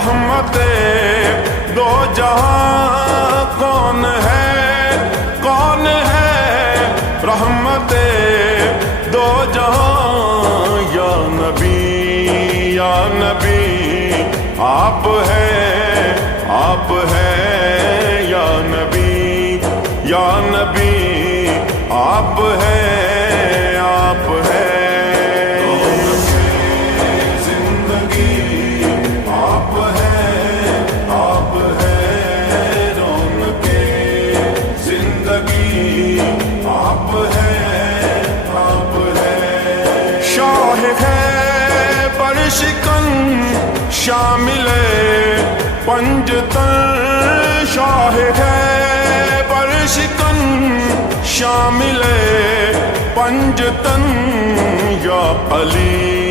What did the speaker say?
رحمت دو جہاں کون ہے رحمت دو جہاں یا نبی آپ ہے یا نبی آپ ہے زندگی آپ ہے رونق زندگی آپ ہے شاہ ہے برشکن شامل پنجتن شاہ ہے برشکن شامل پنجتن یا علی